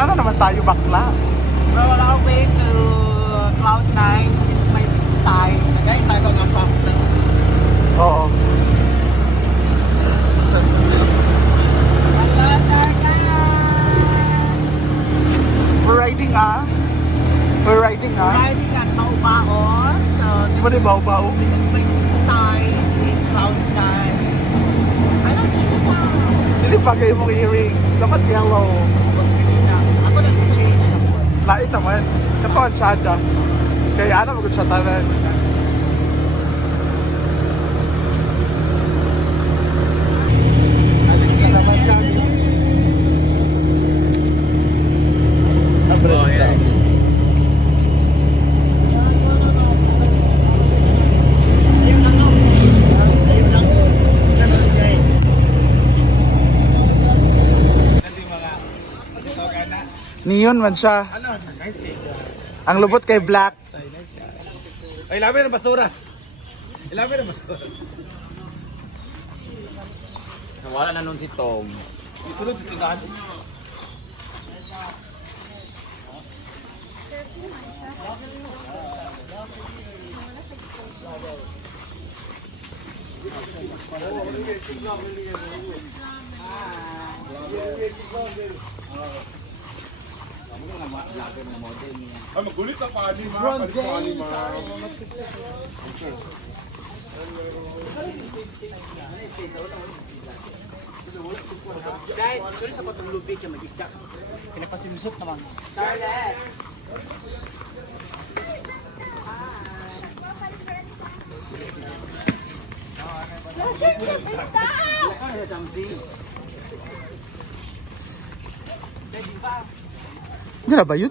Sana naman tayo bakla. We're on our way to Cloud9. So this is my sixth time. Guys, I got ng pop na. Oo. We're riding We're riding Riding at Baobaon. So Di ba di bao-bao? this is my sixth time in Cloud9. I don't know. Dili pa kayo mong earrings. Dapat yellow. Ako nag-change na po. Lain naman. Kato ang tsada. Kaya ano magod siya tanan. Alis na naman kami. Oh, yeah. Neon man siya. Ano? Nice cake. Ang lubot kay black. Ay, labi ng basura. Labi ng basura. Nawala na nun si Tom. Isunod sa tindahan. Ah, magulit na pa ni ma. Palit pa ni ma. Guys, sorry sa patong lubig yung magigda. Kinapasimsot naman. Hindi na ba yun?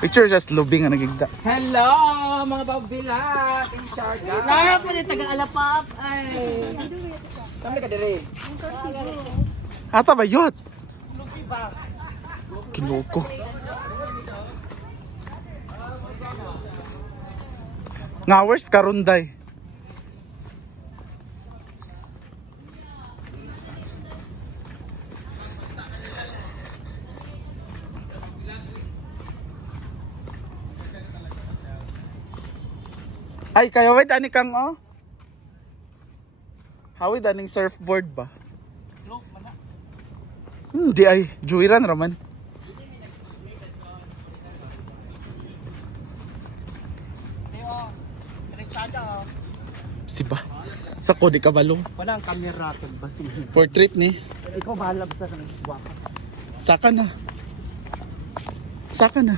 Picture just lubing ang nagigda. Hello mga babilat! In Siarga! Rara po rin taga-alapap. Ay. Kami ka dire. Ata ba yun? Kiloko. Ngawers karunday. Ay, kaya wait ani kang Hawid aning surfboard ba? Hindi ay, juiran raman. Si ba? Sa ko di ka balong. Wala ang camera kag basing. Portrait ni. Ikaw bahala basta sa nagwapas. Saka na. Saka na.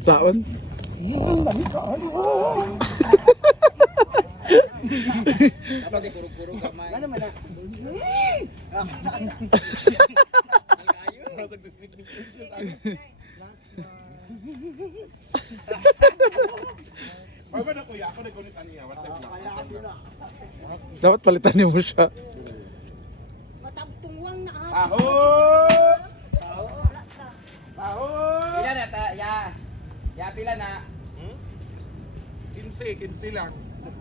Saan? Dapat di kurug-kurug kamay. Ano man na? Ay ba na kuya? Ako nagkulit niya. What's up? Dapat palitan niyo mo siya. Matagtungwang na ako. Aho! Aho! Pila na ta, ya. Ya pila na. 15 lang.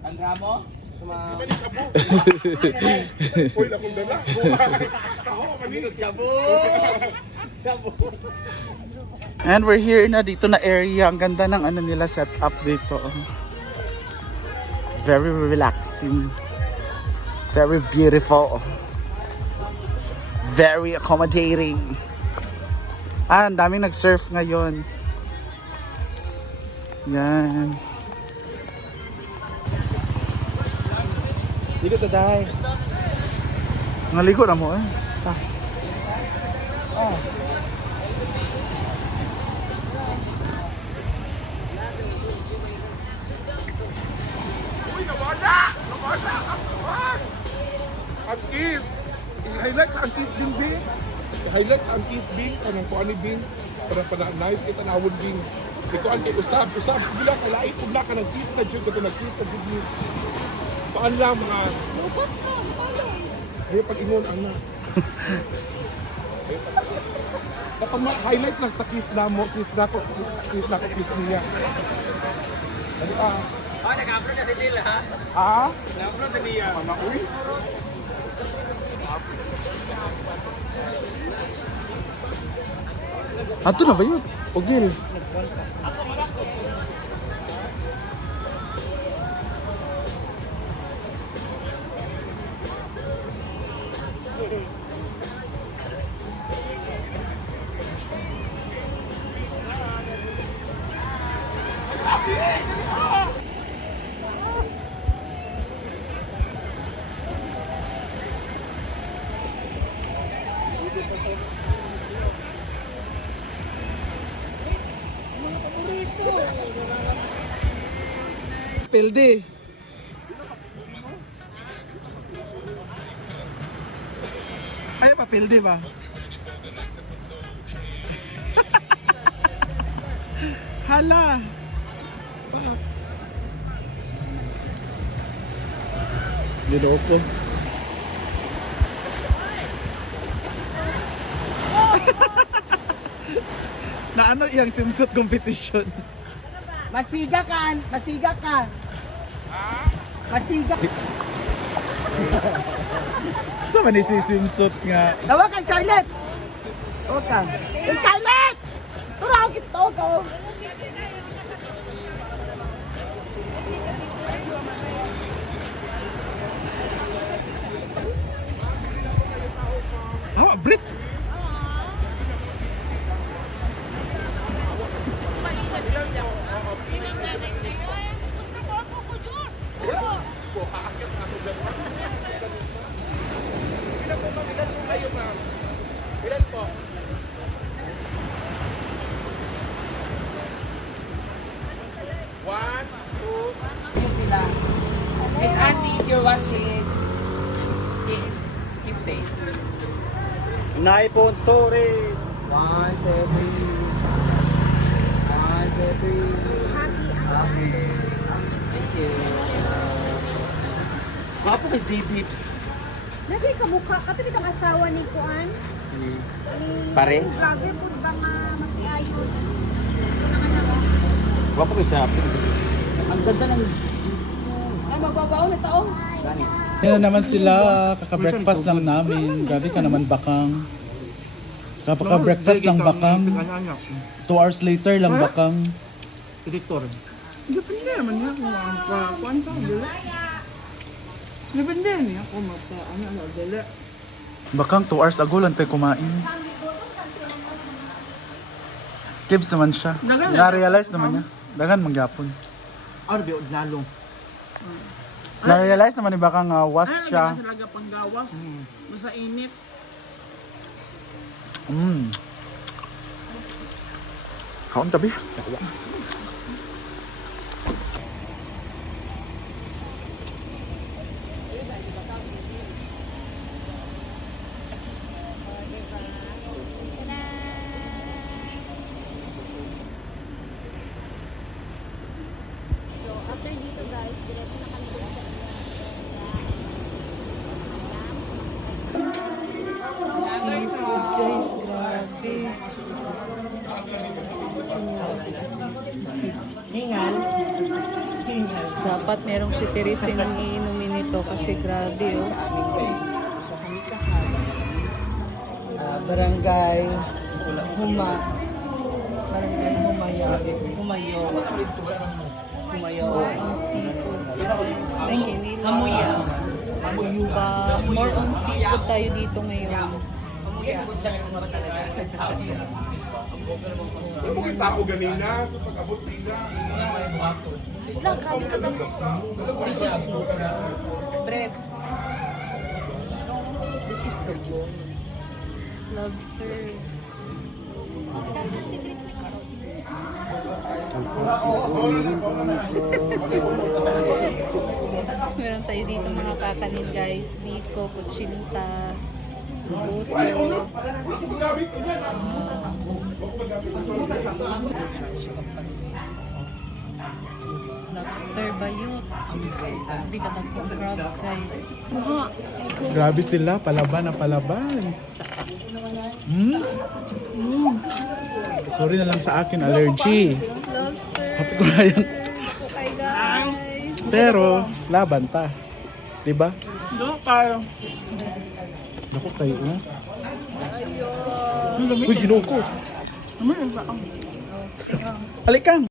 Ang gramo? Di ba ni Shabu? Uy, akong dala. Ako, mani. Shabu! Shabu! And we're here na dito na area. Ang ganda ng ano nila set up dito. Very relaxing. Very beautiful. Very accommodating. Ang daming nag-surf ngayon. Yan. Dito to dahay. Naligo na mo eh. Uy, nawala! Nawala! Ang kiss! I-highlight sa ang kiss din, Bing. I-highlight sa ang kiss, Bing. Kanang kuha ni Bing. Kanang nice kay tanawon, Bing. Ikaw ang usab. Sige lang, kalait. Kung na ka ng kiss na dyan, kato nag-kiss na dyan, Bing. Paan lang, mga... Ayaw pag-ingon, ana. Kapag highlight lang sa kiss na mo, kiss na ko, kiss niya. Ano ka? Oh, nag-upload na si Jill ha? Ah? Nag-upload na niya. Mama, uy. Ato na ba yun? Ogil. Pilde. Ay, papilde ba? Hala. Ginoko. Na ano iyang swimsuit competition? Masiga ka! Masiga ka! Masiga! Sa man si swimsuit nga. Tawag kay Scarlett! Tawag ka. Hey, Scarlett! Tawag kita ko! Ah, Brit. Yun sila. Miss Auntie, if you're watching, keep safe. Naipon story! 1, 2, 3. 1, 2, 3. Happy. Thank you. Apo kay David. Lagi ka mukha ka pero kang asawa ni Kuan. Pare? Grabe po ba nga makiayon. Wapo ko siya. Ang ganda ng... Ay, magbabaon na taong. Yan na naman sila, kaka-breakfast lang namin. Grabe ka naman bakang. Kaka-breakfast lang bakang. 2 hours later lang bakang. Director. Depende naman niya kung ang pa-kuan ka. Depende niya kung magpa-dala. Bakang 2 hours ago lang tayo kumain. Kibs naman siya. Na-realize naman niya. Dagan magyapon. Ano ba nalong? Na-realize naman ni Bakang was siya. Talaga panggawas. Basta init. Kaon tabi. So after dito guys, diretso na kami doon sa Seafood guys, grabe. Hingal. Hingal. Dapat merong si Teresin ang iinumin nito kasi grabe oh. Barangay Huma. Barangay Humayo. Humayo. Humayo. Ang seafood guys. Ay, kinila. More on seafood tayo dito ngayon. Yung mga tao ganina, sa pag-abot nila. Lang, grabe ka lang. This is Bread. This is the yun. Lobster. Meron tayo dito mga kakanin guys. Biko, kutsinta, buto. Lobster bayot. Bigat ang crabs guys. Grabe sila, palaban na palaban. Sorry na lang sa akin, allergy. Lobster. Happy ko na yan. Okay guys. Pero, laban ta. Diba? Doon kayo. Naku tayo, oh. Uy, ginoo ko. Naman, ang Alik kang.